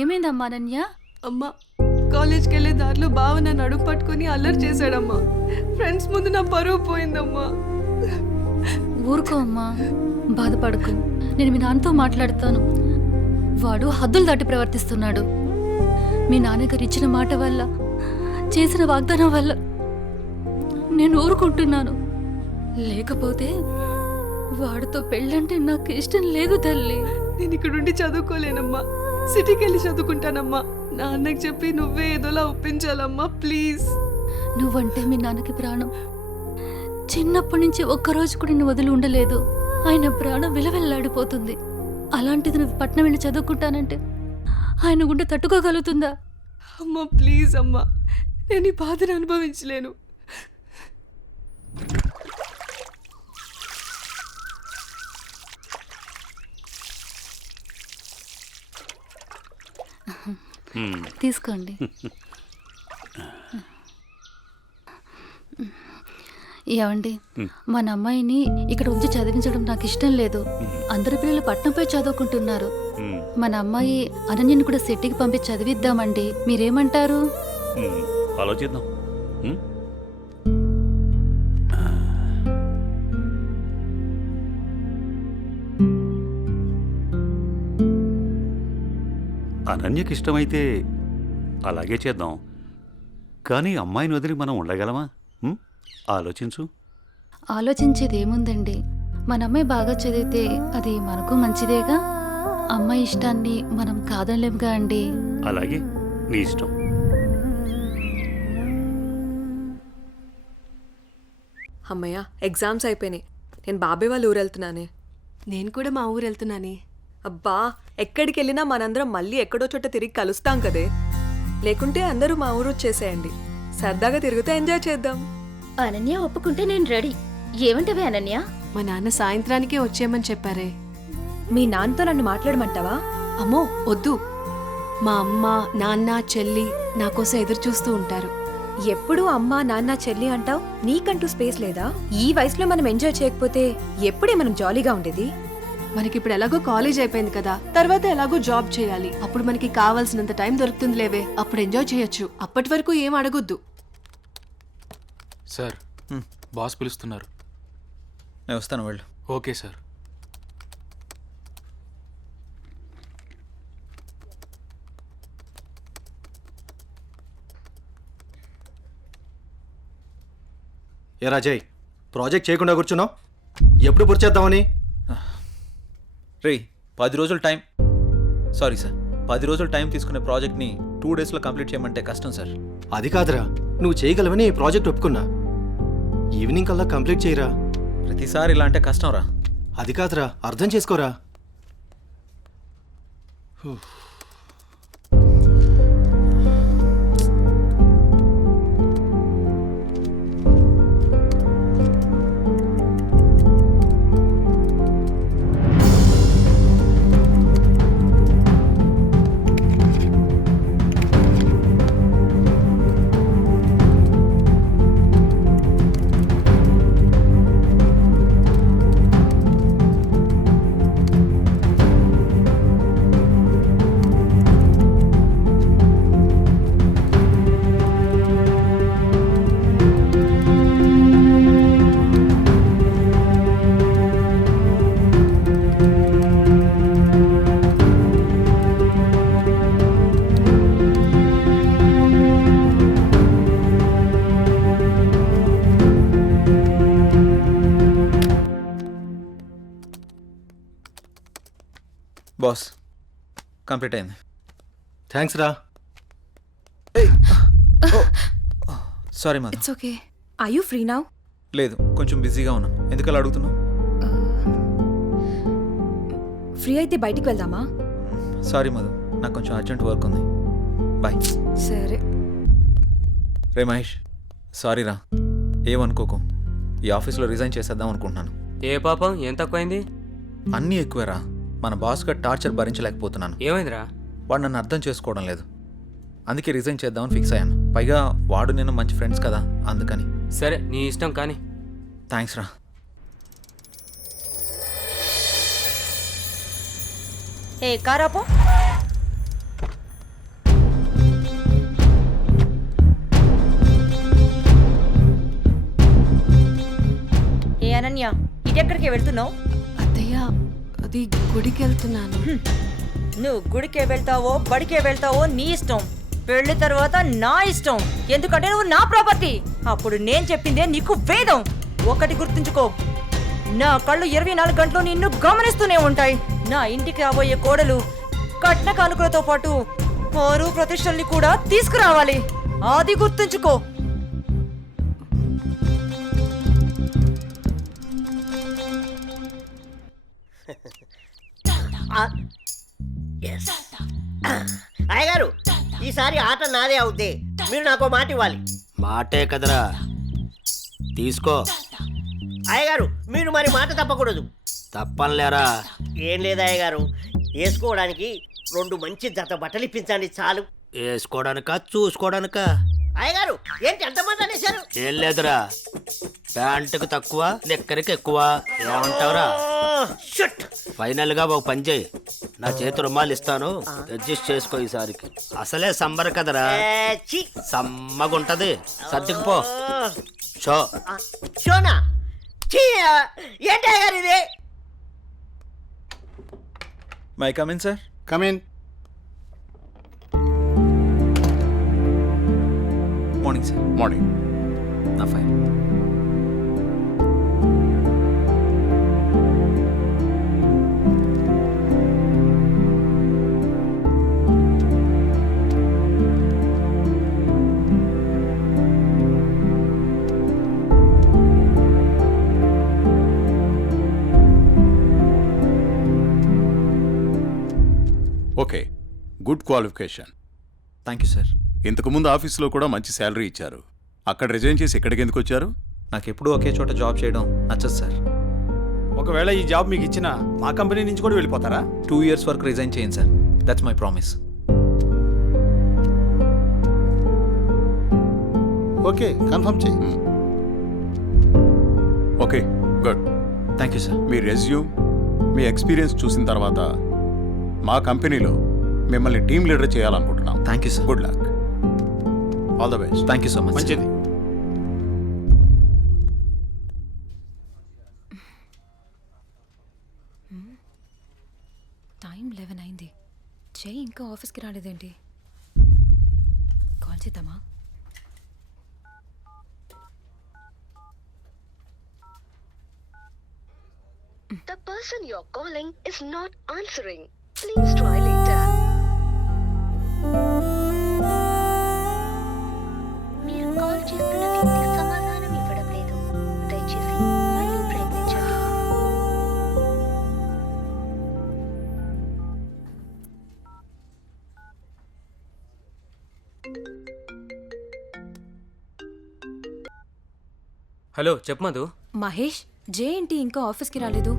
ఏమైందమ్మా అనన్య? అమ్మా, కాలేజ్కి వెళ్ళే దారిలో బావ నన్ను అడుగు పట్టుకుని అల్లరి చేశాడమ్మా. ఫ్రెండ్స్ ముందు నా పరువు పోయిందమ్మా. ఊరుకో అమ్మా, బాధపడకు. నేను మీ నాన్నతో మాట్లాడతాను. వాడు హద్దులు దాటి ప్రవర్తిస్తున్నాడు. మీ నాన్నగారు ఇచ్చిన మాట వల్ల, చేసిన వాగ్దానం వల్ల నేను ఊరుకుంటున్నాను. లేకపోతే వాడితో పెళ్ళంటే నాకు ఇష్టం లేదు తల్లి. నేను ఇక్కడుండి చదువుకోలేనమ్మా, సిటీకి వెళ్ళి చదువుకుంటానమ్మా. నాన్నకి చెప్పి నువ్వే ఏదోలా ఒప్పించాలమ్మా, ప్లీజ్. నువ్వంటే మీ నాన్నకి ప్రాణం. చిన్నప్పటి నుంచి ఒక్కరోజు కూడా నేను వదిలి ఉండలేదు. ఆయన ప్రాణం విలవెల్లాడిపోతుంది. అలాంటిది నువ్వు పట్నం వెళ్ళి చదువుకుంటానంటే ఆయన గుండె తట్టుకోగలుగుతుందా? అమ్మా ప్లీజ్ అమ్మా, నేను ఈ బాధను అనుభవించలేను. తీసుకోండి. ఏమండి, మన అమ్మాయిని ఇక్కడ ఉంచి చదివించడం నాకు ఇష్టం లేదు. అందరి పిల్లలు పట్నంపై చదువుకుంటున్నారు. మన అమ్మాయి అనన్యని కూడా సిటీకి పంపించి చదివిద్దామండి. మీరేమంటారు? ఆలోచిద్దాం. అనన్యకి ఇష్టమైతే అలాగే చేద్దాం. కానీ అమ్మాయిని వదిలి మనం ఉండగలమా? ఆలోచించు. ఆలోచించేది ఏముందండి, మన అమ్మాయి బాగా చదివితే అది మనకు మంచిదేగా. అమ్మాయి ఇష్టాన్ని మనం కాదనలేముగా అండి. అలాగే, నీ ఇష్టం. అమ్మయ్య, ఎగ్జామ్స్ అయిపోయినాయి. నేను బాబాయ్ వాళ్ళ ఊరు వెళ్తున్నానే. నేను కూడా మా ఊరు వెళ్తున్నానే. అబ్బా, ఎక్కడికి వెళ్ళినా మనందరం మళ్ళీ ఎక్కడో చోట తిరిగి కలుస్తాం కదే. లేకుంటే అందరూ మా ఊరు వచ్చేసేయండి. సరదాగా తిరుగుతూ ఎంజాయ్ చేద్దాం. అనన్య ఒప్పుకుంటే నేను రెడీ. ఏమంటవే అనన్య? మా నాన్న సాయంత్రానికే వచ్చేయమని చెప్పారే. మీ నాన్నతో నన్ను మాట్లాడమంటావా? అమ్మో వద్దు, మా అమ్మ నాన్న చెల్లి నా కోసం ఎదురు చూస్తూ ఉంటారు. ఎప్పుడూ అమ్మా నాన్న చెల్లి అంటావు. నీకంటూ స్పేస్ లేదా? ఈ వయసులో మనం ఎంజాయ్ చేయకపోతే ఎప్పుడే మనం జాలీగా ఉండేది? మనకిప్పుడు ఎలాగో కాలేజ్ అయిపోయింది కదా, తర్వాత ఎలాగో జాబ్ చేయాలి. అప్పుడు మనకి కావాల్సినంత టైం దొరుకుతుంది లేవే, అప్పుడు ఎంజాయ్ చేయొచ్చు. అప్పటి వరకు ఏం అడగొద్దు. సార్, బాస్ పిలుస్తున్నారు. నేను వస్తాను, వెళ్ళు. Okay sir. ఏ రాజయ్, ప్రాజెక్ట్ చేయకుండా కూర్చున్నావు? ఎప్పుడు పూర్తి చేద్దామని? రే, 10 రోజులు టైం. సారీ సార్, 10 రోజులు టైం తీసుకునే ప్రాజెక్ట్ని 2 డేస్లో కంప్లీట్ చేయమంటే కష్టం సార్. అది కాదురా, నువ్వు చేయగలవని ఈ ప్రాజెక్ట్ ఒప్పుకున్నా. ఈవినింగ్ కల్లా కంప్లీట్ చేయరా. ప్రతిసారి ఇలా అంటే కష్టం రా. అది కాదురా, అర్థం చేసుకోరా. బాస్, కంప్లీట్ అయింది. థ్యాంక్స్ రా. Sorry Madhu. It's okay. Are you free now? లేదు, కొంచెం బిజీగా ఉన్నాను. ఎందుకలా అడుగుతున్నావు? ఫ్రీ అయితే బయటికి వెళ్దామా? సారీ మధు, నాకు కొంచెం అర్జెంట్ వర్క్ ఉంది. బాయ్. సరే. రే మహేష్, సారీ రా, ఏమనుకోకు. ఈ ఆఫీస్లో రిజైన్ చేసేద్దాం అనుకుంటున్నాను. ఏ పాపం, ఏం తక్కువైంది? అన్నీ ఎక్కువేరా. మన బాస్గా టార్చర్ భరించలేకపోతున్నాను. ఏమైందిరా? వాడు నన్ను అర్థం చేసుకోవడం లేదు. అందుకే రిజైన్ చేద్దామని ఫిక్స్ అయ్యాను. పైగా వాడు నేను మంచి ఫ్రెండ్స్ కదా, అందుకని. సరే, నీ ఇష్టం కానీ. థ్యాంక్స్ రా. ఏ కారాపో. అనన్య ఇదెక్కడికి వెళ్తున్నావు? అత్తయ్య అది గుడికి వెళ్తున్నాను. నువ్వు గుడికే వెళ్తావో బడికే వెళ్తావో నీ ఇష్టం. పెళ్లి తర్వాత నా ఇష్టం. ఎందుకంటే నువ్వు నా ప్రాపర్టీ. అప్పుడు నేను చెప్పిందే నీకు వేదం. ఒకటి గుర్తుంచుకో, నా కళ్ళు 24 గంటలు నిన్ను గమనిస్తూనే ఉంటాయి. నా ఇంటికి రాబోయే కోడలు కట్న కానుకలతో పాటు పరువు ప్రతిష్టల్ని కూడా తీసుకురావాలి. అది గుర్తుంచుకో. అయ్యగారు, ఈసారి ఆట నాదే అవుద్ది. మీరు నాకు మాట ఇవ్వాలి. మాటే కదరా, తీసుకో. అయ్యగారు, మీరు మరి మాట తప్పకూడదు. తప్పనిలేరా. ఏం లేదు అయ్యగారు, వేసుకోవడానికి 2 మంచి జత బట్టలు ఇప్పించండి చాలు. వేసుకోవడానికా చూసుకోవడానికా? అయ్యగారు, ఏంటి ఎంతమంది అనేశారు? ఏం లేదురా, ప్యాంటుకు తక్కువ నిక్కరికి ఎక్కువ. ఏమంటావురా? ఫైనల్ గా ఒక పని చేయి, నా చేతి రుమాలు ఇస్తాను, అడ్జస్ట్ చేసుకో ఈసారికి. అసలే సమ్మర్ కదరా, సమ్మగుంటది. సర్దుకుపో. షో షోనా? ఏంటి అయ్యగారు ఇది? May come in sir. Come in. Morning sir. Morning. నా fine. Okay, good qualification. Thank you sir. ఇంతకుముందు ఆఫీస్లో కూడా మంచి శాలరీ ఇచ్చారు. అక్కడ రిజైన్ చేసి ఇక్కడికి ఎందుకు వచ్చారు? నాకు ఎప్పుడూ ఒకే చోట జాబ్ చేయడం నచ్చదు సార్. ఒకవేళ ఈ జాబ్ మీకు ఇచ్చినా మా కంపెనీ నుంచి కూడా వెళ్ళిపోతారా? 2 years వరకు రిజైన్ చేయండి sir. That's my promise. Okay, confirm చేయి. Okay, good. Thank you sir. మీ రెజ్యూమ్, మీ ఎక్స్పీరియన్స్ చూసిన తర్వాత మా కంపెనీలో మిమ్మల్ని టీమ్ లీడర్ చేయాలనుకుంటున్నాం. Thank you sir. Good luck. All the best. Thank you so much. మంచిది. టైం 11 అయింది. జై ఇంకా ఆఫీస్కి రాలేదేంటి? కాల్ చేద్దామా? The person you're calling is not answering. Please try later. మీరు కాల్ చేస్తున్న వ్యక్తి సమాధానం ఇవ్వడం లేదు. దయచేసి మళ్ళీ ప్రయత్నించండి. హలో చెప్పు మధు. మహేష్, జే ఏంటి ఇంకా ఆఫీస్కి రాలేదు?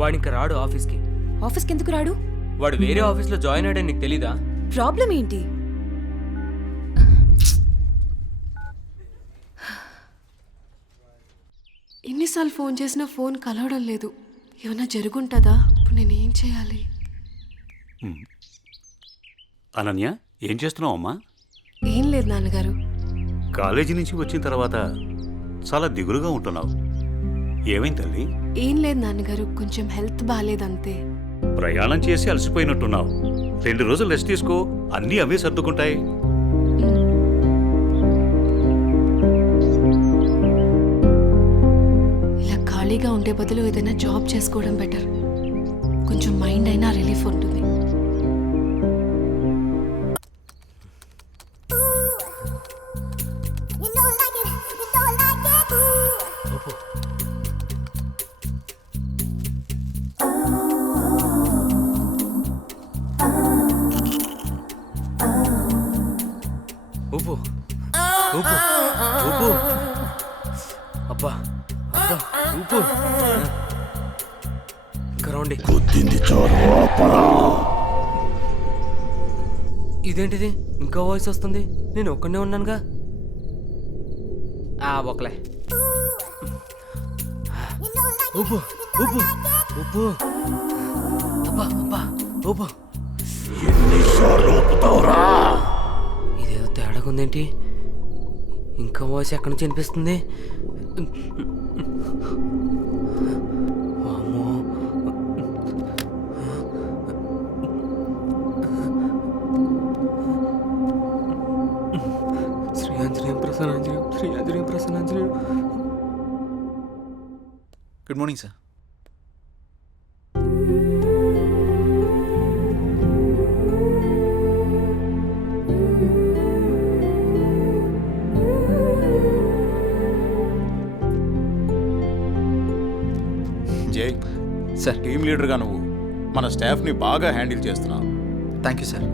వాడు ఇంకా రాడు ఆఫీస్కి. ఆఫీస్కి ఎందుకు రాడు? వాడు వేరే ఆఫీస్లో జాయిన్ అయ్యాడని నీకు తెలీదా? ప్రాబ్లం ఏంటి? ఎన్నిసార్లు ఫోన్ చేసినా ఫోన్ కలవడం లేదు. ఏమైనా జరుగుంటుందా? ఇప్పుడు నేనేం చేయాలి? అనన్య, ఏం చేస్తున్నావు అమ్మా? ఏం లేదు నాన్నగారు. కాలేజీ నుంచి వచ్చిన తర్వాత చాలా దిగులుగా ఉంటున్నావు. ఏమైంది తల్లి? ఏం లేదు నాన్నగారు, కొంచెం హెల్త్ బాగాలేదంతే. ప్రయాణం చేసి అలసిపోయినట్టున్నావు. 2 రోజులు రెస్ట్ తీసుకో, అన్నీ అవే సర్దుకుంటాయి. ఇలా ఖాళీగా ఉండే బదులు ఏదైనా జాబ్ చేసుకోవడం బెటర్. కొంచెం మైండ్ అయినా రిలీఫ్ ఉంటుంది. ఉప్పు ఉప్పు ఉప్పు. అబ్బా అబ్బా ఉప్పు. ఇంకా రండి. ఇదేంటిది ఇంకా వాయిస్ వస్తుంది? నేను ఒక్కనే ఉన్నానుగా. ఒకలే. ఉప్పు ఉప్పు ఉప్పు. అబ్బా అబ్బా ఉప్పు. ఇదేదో తేడాగా ఉందేంటి? ఇంకా వాయిస్ ఎక్కడి నుంచి వినిపిస్తుంది? Prasannanjaneyam Sri Anjaneyam Prasannanjaneyam. Good morning sir. జై సార్. టీమ్ లీడర్గా నువ్వు మన స్టాఫ్ని బాగా హ్యాండిల్ చేస్తున్నావు. Thank you sir.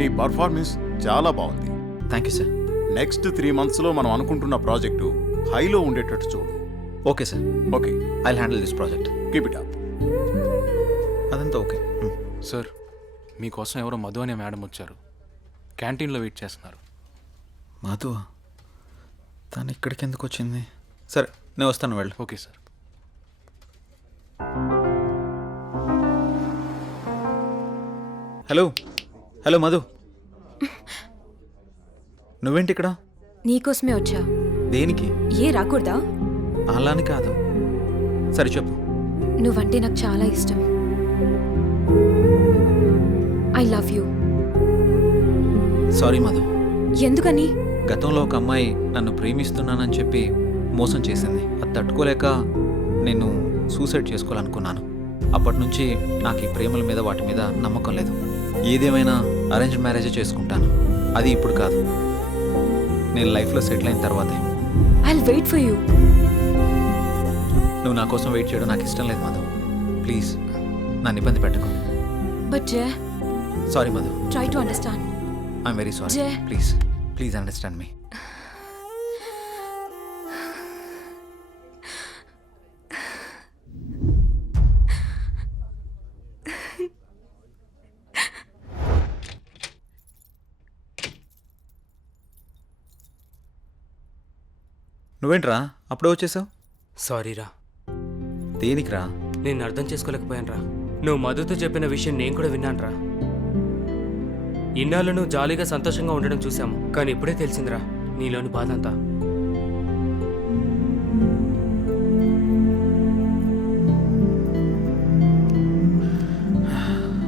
నీ పర్ఫార్మెన్స్ చాలా బాగుంది. Thank you sir. నెక్స్ట్ 3 monthsలో మనం అనుకుంటున్న ప్రాజెక్టు హైలో ఉండేటట్టు చూడు. Okay sir. Okay, I handle this project. Keep it up. అదంతా ఓకే. సార్ మీకోసం ఎవరో మధు అనే మేడం వచ్చారు. క్యాంటీన్లో వెయిట్ చేస్తున్నారు. మధు తను ఇక్కడికి ఎందుకు వచ్చింది? సరే నేను వస్తాను, వెళ్ళు. Okay sir. Hello hello Madhu, నువ్వేంటి ఇక్కడ? నీకోసమే వచ్చా. దేనికి? ఏ రాకూడదా? అలాని కాదు. సరే చెప్పు. నువ్వంటే నాకు చాలా ఇష్టం. I love you. Sorry Madhu. ఎందుకని? గతంలో ఒక అమ్మాయి నన్ను ప్రేమిస్తున్నానని చెప్పి మోసం చేసింది. అది తట్టుకోలేక నేను సూసైడ్ చేసుకోవాలనుకున్నాను. అప్పటి నుంచి నాకు ఈ ప్రేమల మీద వాటి మీద నమ్మకం లేదు. ఏదేమైనా అరేంజ్ మ్యారేజే చేసుకుంటాను. అది ఇప్పుడు కాదు, నేను లైఫ్లో సెటిల్ అయిన తర్వాతే. I will wait for you. నువ్వు నా కోసం వెయిట్ చేయడం నాకు ఇష్టం లేదు మధు. ప్లీజ్ నన్ను ఇబ్బంది పెట్టకు. But Jay, sorry Madhu. Try to understand. I'm very sorry. Jay. Please please understand me. నువ్వేంట్రా అప్పుడే వచ్చేసావు? సారీరా, దేనికిరా? నేను అర్థం చేసుకోలేకపోయానురా. నువ్వు మధుతో చెప్పిన విషయం నేను కూడా విన్నానురా. ఇన్నాళ్ళు నువ్వు జాలీగా సంతోషంగా ఉండడం చూసాము, కానీ ఇప్పుడే తెలిసిందిరా నీలోని బాధ అంతా.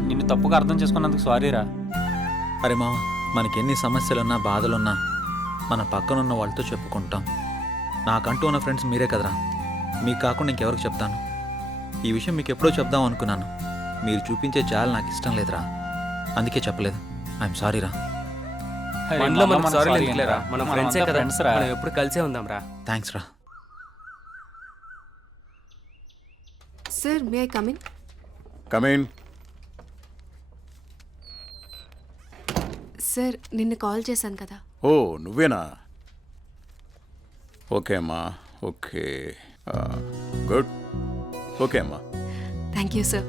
నిన్ను తప్పుగా అర్థం చేసుకున్నందుకు సారీరా. అరే మామ, మనకి ఎన్ని సమస్యలున్నా బాధలున్నా మన పక్కనున్న వాళ్ళతో చెప్పుకుంటాం. నాకంటూ ఉన్న ఫ్రెండ్స్ మీరే కదరా. మీకు కాకుండా ఇంకెవరికి చెప్తాను? ఈ విషయం మీకు ఎప్పుడో చెప్దాం అనుకున్నాను. మీరు చూపించే జాలి నాకు ఇష్టం లేదురా, అందుకే చెప్పలేదు. ఐఎమ్ సారీరా. మనలో మనం సారీ ఎందుకులేరా, మనం ఫ్రెండ్సే కదా, మనం ఎప్పుడు కలిసే ఉందాంరా. థ్యాంక్స్ రా. Sir, may I come in? Come in. Sir, నిన్న కాల్ చేశాను కదా. ఓ నువ్వేనా? ఓకే అమ్మా, ఓకే, గుడ్. ఓకే అమ్మా. Thank you sir.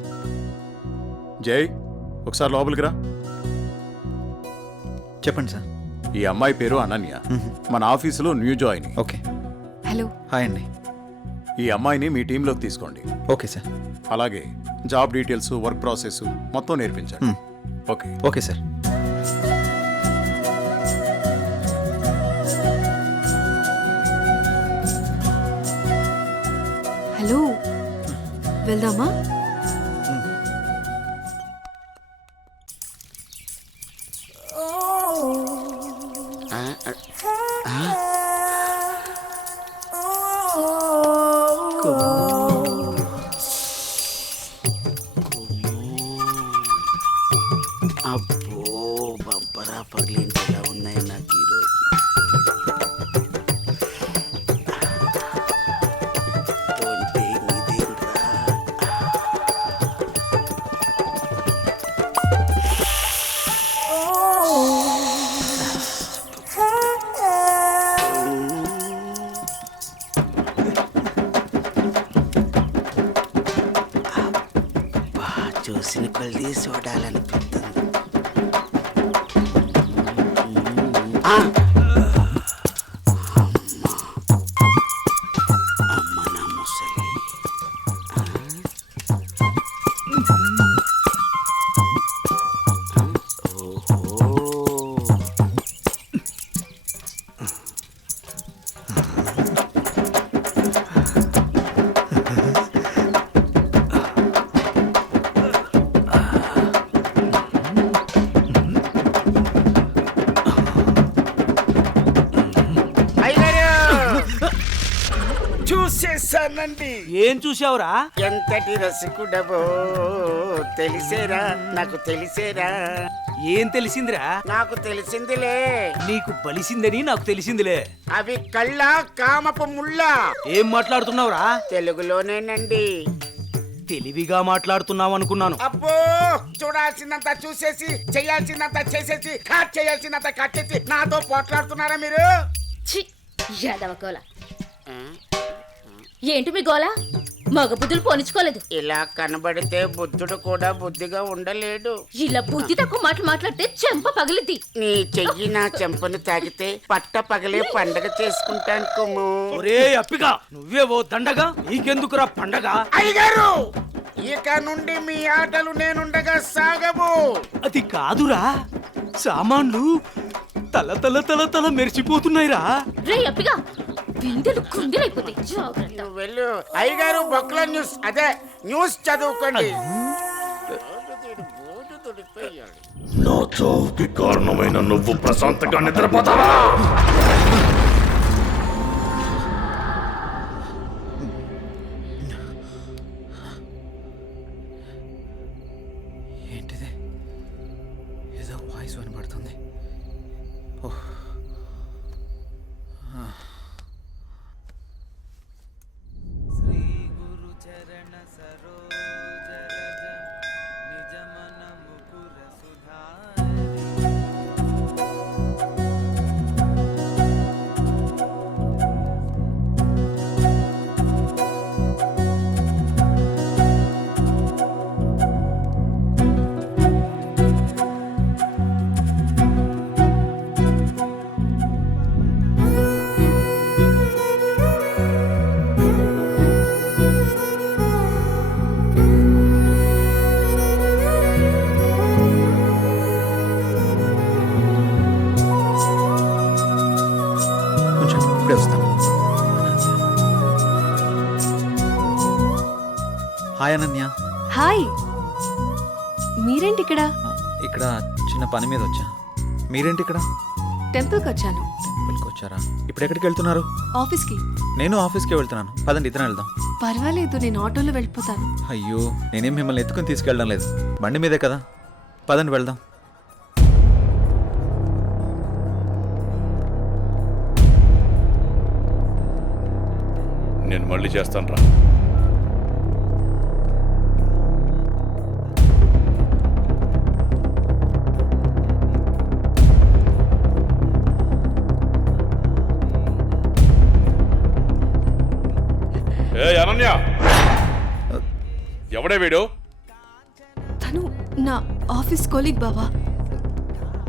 జై, ఒకసారి లోపలికి రా. చెప్పండి సార్. ఈ అమ్మాయి పేరు అనన్య, మన ఆఫీసులో new join. Okay. Hello. Hi అండి. ఈ అమ్మాయిని మీ టీంలోకి తీసుకోండి. Okay sir. అలాగే జాబ్ డీటెయిల్స్, వర్క్ ప్రాసెస్ మొత్తం నేర్పించండి. ఓకే. Okay sir. హలో, వెళ్దామా? అబ్బో, బంపరా పగిలించేలా ఉన్నాయి నాకు ఈరోజు. చూసిన కొద్ది చూడాలనిపిస్తుంది. చూశానండి. ఏం చూసావురా? ఎంతటి రసికుడవో తెలిసేరా, నాకు తెలిసేరా. ఏం తెలిసిందిరా? నాకు తెలిసిందిలే. నీకు బలిసిందని నాకు తెలిసిందిలే. అవి కళ్ళ కామపు ముళ్ళ. ఏం మాట్లాడుతున్నావురా? తెలుగులోనేనండి. తెలివిగా మాట్లాడుతున్నావు అనుకున్నాను. అబ్బో, చూడాల్సిందంతా చూసేసి చేయాల్సిందంతా చేసేసి కట్ చేయాల్సిందంతా కట్ చేసి నాతో పోట్లాడుతున్నారా మీరు? యాదవ గోల. ఏంటి మీ గోల? మగ బుద్ధులు పోనిచ్చుకోలేదు. ఇలా కనబడితే బుద్ధుడు కూడా బుద్ధిగా ఉండలేడు. ఇలా బుద్ధి తక్కువ మాటలు మాట్లాడితే చెంప పగిలిద్ది. నీ చెయ్యి నా చెంపను తాకితే పట్ట పగలే పండగ చేసుకుంటాను కుమ్ము. ఒరే అప్పిగా, నువ్వే ఓ దండగా, నీకెందుకురా పండగ? అయ్యగారు, ఇక నుండి మీ ఆటలు నేనుండగా సాగవు. అది కాదురా, సామాన్లు తల తల తల తల మెరిసిపోతున్నాయిరా. రే అప్పిగా, బిందెలు కుంగిరైపోతాయి. జాగ్రత్త. నువ్వు వెళ్ళు. అయ్యగారు, బొక్కల న్యూస్, అదే న్యూస్ చదువుకోండి. నా చావుకి కారణమైన నువ్వు ప్రశాంతంగా నిద్రపోతావా? ఏంటిది? ఏదో వాయిస్ వినబడుతుంది. ఓహ్. ఇప్పుడే వస్తాను. హాయ్ అనన్య. హాయ్, మీరేంటి ఇక్కడ? ఇక్కడ చిన్న పని మీద వచ్చా. మీరేంటి ఇక్కడ? టెంపుల్కి వచ్చాను. టెంపుల్కి వచ్చారా? ఇప్పుడు ఎక్కడికి వెళ్తున్నారు? ఆఫీస్కి. నేను ఆఫీస్కే వెళ్తున్నాను. పదండి, ఇద్దరం వెళ్దాం. పర్వాలేదు, నేను ఆటోలో వెళ్ళిపోతాను. అయ్యో, నేనేం మిమ్మల్ని ఎత్తుకుని తీసుకెళ్ళడం లేదు, బండి మీదే కదా. పదండి వెళ్దాం. నేను మళ్ళీ చేస్తాను రా. ఏ అనన్య, ఎవడే వీడు? తను నా ఆఫీస్ కొలీగ్ బావా.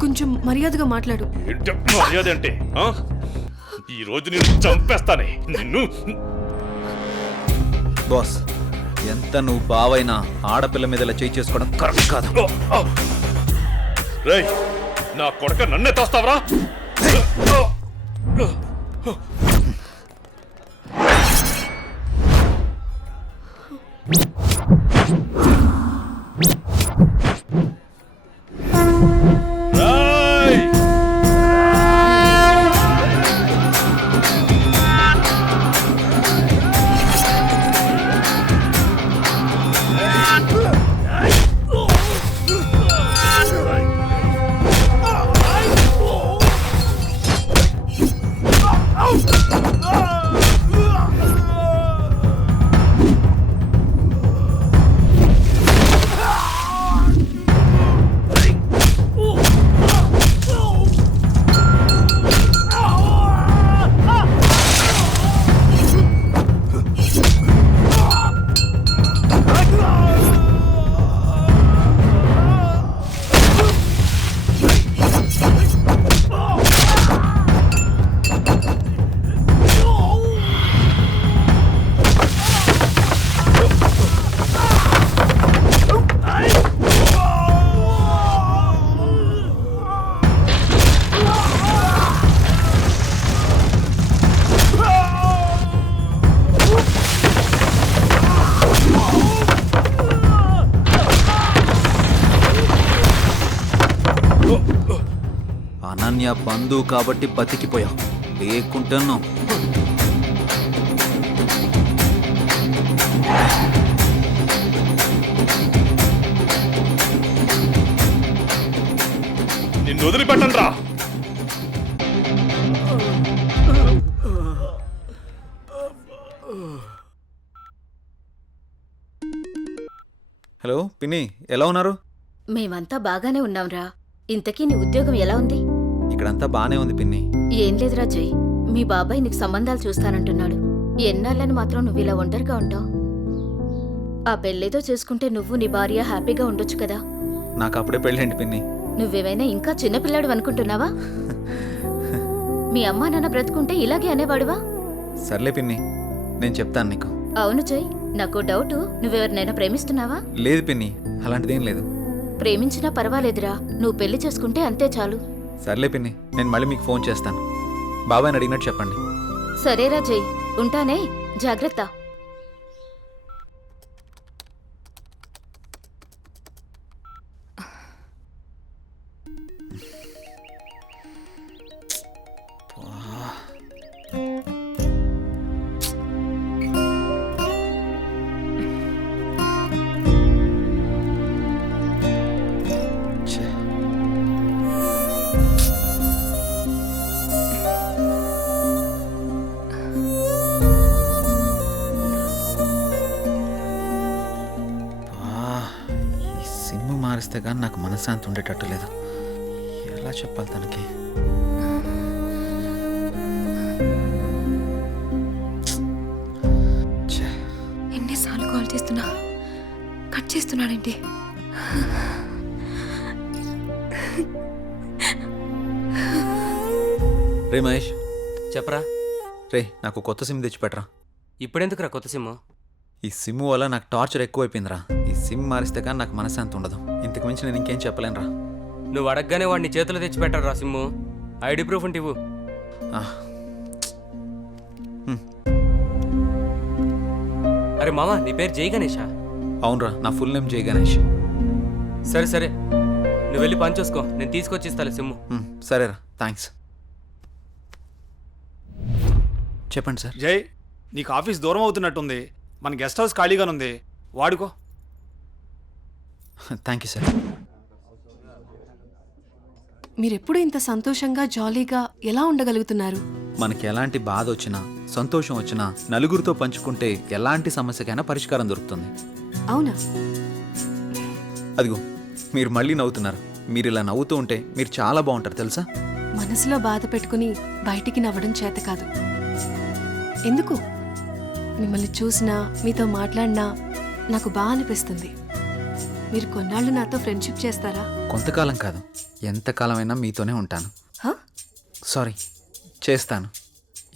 కొంచెం మర్యాదగా మాట్లాడు. ఏంటి మర్యాద అంటే? ఈ రోజు నేను చంపేస్తానే నిన్ను. బాస్, ఎంత నువ్వు బావైనా ఆడపిల్ల మీద ఇలా చేయి చేసుకోవడం కరెక్ట్ కాదు. రేయ్, నా కొడుక నన్నే తోస్తావరా? అనన్య బంధువు కాబట్టి బతికిపోయావు, లేకుంటున్నావు. నిన్ను వదిలిపెట్టండి రా. హలో పిన్ని, ఎలా ఉన్నారు? మేమంతా బాగానే ఉన్నాంరా. ఇంతకీ నీ ఉద్యోగం ఎలా ఉంది? ఇక్కడంతా బానే ఉంది పిన్ని. ఏం లేదురా జై, మీ బాబాయ్ నీకు సంబంధాలు చూస్తానంటున్నాడు. ఎన్నాళ్ళని మాత్రం నువ్వు ఇలా ఒంటరిగా ఉంటావు? ఆ పెళ్ళేదో చేసుకుంటే నువ్వు నీ భార్య హ్యాపీగా ఉండొచ్చు కదా. నాకు అప్పుడే పెళ్ళేంటి పిన్ని? నువ్వేమైనా ఇంకా చిన్నపిల్లాడు అనుకుంటున్నావా? మీ అమ్మా నాన్న బ్రతుకుంటే ఇలాగే అనేవాడువా? సర్లే పిన్ని, నేను చెప్తాను నీకు. అవును జై, నాకు డౌట్, నువ్వెవరినైనా ప్రేమిస్తున్నావా? లేదు పిన్ని, అలాంటిదేం లేదు. ప్రేమించినా పర్వాలేదురా, నువ్వు పెళ్లి చేసుకుంటే అంతే చాలు. సర్లే పిన్ని, నేను మళ్ళీ మీకు ఫోన్ చేస్తాను. బాబాయ్ని అడిగినట్టు చెప్పండి. సరేరా జై, ఉంటానే, జాగ్రత్త. మారిస్తే కానీ నాకు మనశ్శాంతి ఉండేటట్టు లేదు. ఎలా చెప్పాలి తనకి? ఎన్నిసార్లు కాల్ చేస్తున్నా కట్ చేస్తున్నాడేంటి? రే మహేష్, చెప్పరా. రే నాకు కొత్త సిమ్ తెచ్చిపెట్టరా. ఇప్పుడెందుకురా కొత్త సిమ్? ఈ సిమ్ వల్ల నాకు టార్చర్ ఎక్కువైపోయిందిరా. ఈ సిమ్ మారిస్తే కానీ నాకు మనశ్శాంతి ఉండదు. ఇంతకు మించి నేను ఇంకేం చెప్పలేనురా. నువ్వు అడగగానే వాడిని చేతిలో తెచ్చి పెట్టారా సిమ్ము. ఐడి ప్రూఫ్ ఉంటే ఇవ్వు. అరే మామ, నీ పేరు జై గణేషా? అవునరా, నా ఫుల్ నేమ్ జై గణేష్. సరే సరే, నువ్వు వెళ్ళి పని చూసుకో, నేను తీసుకొచ్చి ఇస్తాలే సిమ్ము. సరేరా, థ్యాంక్స్. చెప్పండి సార్. జై, నీకు ఆఫీస్ దూరం అవుతున్నట్టుంది. మన గెస్ట్ హౌస్ ఖాళీగానుంది, వాడుకో. Thank you sir. మీరెప్పుడు ఇంత సంతోషంగా జాలీగా ఎలా ఉండగలుగుతున్నారు? మనకి ఎలాంటి బాధ వచ్చినా సంతోషం వచ్చినా నలుగురితో పంచుకుంటే ఎలాంటి సమస్యకైనా పరిష్కారం దొరుకుతుంది. అవునా? అదిగో మీరు మళ్ళీ నవ్వుతున్నారు. మీరు ఇలా నవ్వుతూ ఉంటే మీరు చాలా బాగుంటారు తెలుసా. మనసులో బాధ పెట్టుకుని బయటికి నవ్వడం చేత కాదు. ఎందుకు? మిమ్మల్ని చూసినా మీతో మాట్లాడినా నాకు బాగా అనిపిస్తుంది. మీరు కొన్నాళ్ళు నాతో ఫ్రెండ్షిప్ చేస్తారా? కొంతకాలం కాదు, ఎంతకాలమైనా మీతోనే ఉంటాను. సారీ, చేస్తాను.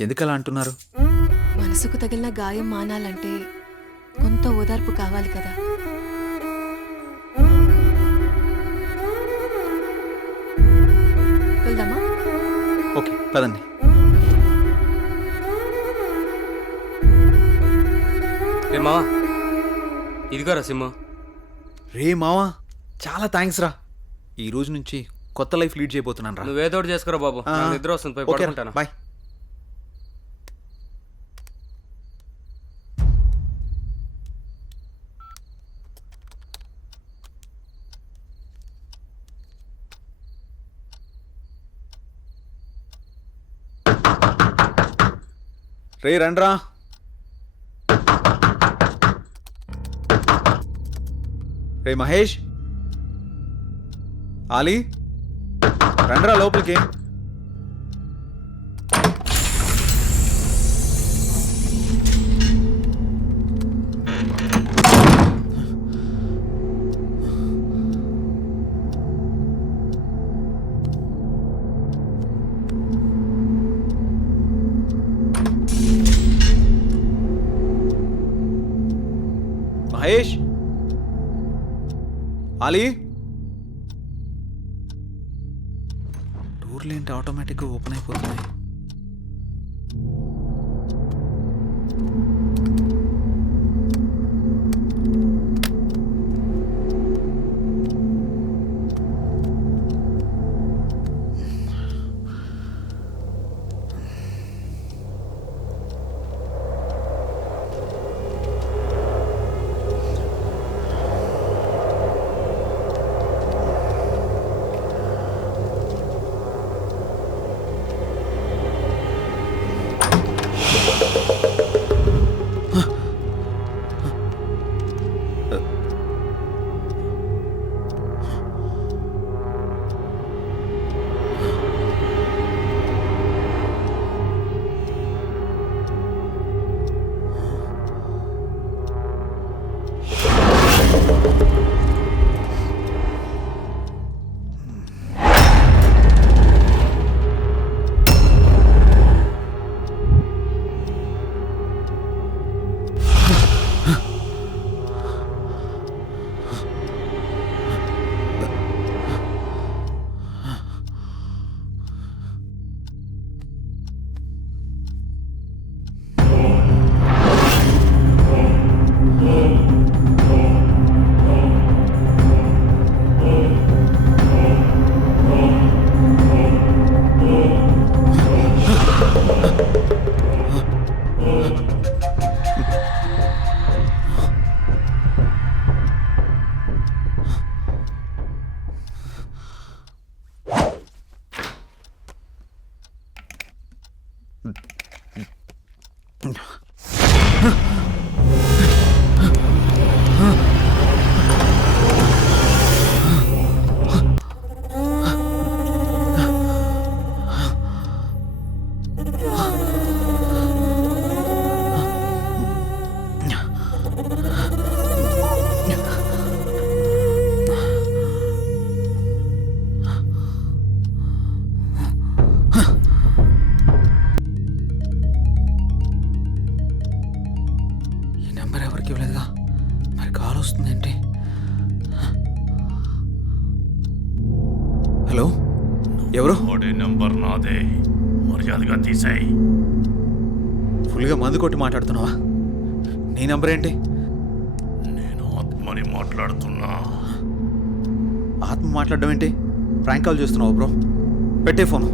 ఎందుకలా అంటున్నారు? మనసుకు తగిలిన గాయం మానాలంటే కొంత ఓదార్పు కావాలి కదా. వెళ్దామా? ఓకే, పదండి. రే మావా, ఇదిగోరా సిమ్ము. రే మావా, చాలా థ్యాంక్స్ రా. ఈ రోజు నుంచి కొత్త లైఫ్ లీడ్ చేయబోతున్నాను రా. నువ్వేదోటి చేసుకోరా బాబు, నాకు నిద్ర వస్తుంది, పోయి పడుకుంటాను. బాయ్. రే రండ్రా. రే మహేష్, ఆలీ, రండ్రా లోపలికి. మహేష్, ఆలీ, డోర్లు ఏంటి ఆటోమేటిక్గా ఓపెన్ అయిపోతున్నాయి? ఈ నెంబర్ ఎవరికి ఇవ్వలేదుగా, మరి కాల్ వస్తుందేంటి? హలో, ఎవరు? నెంబర్ నాదే, మర్యాదగా తీసేయ్. ఫుల్గా మందు కొట్టి మాట్లాడుతున్నావా? నీ నెంబర్ ఏంటి? నేను ఆత్మని మాట్లాడుతున్నా. ఆత్మ మాట్లాడడం ఏంటి? ప్రాంక్ కాల్ చేస్తున్నావు బ్రో. పెట్టే ఫోను.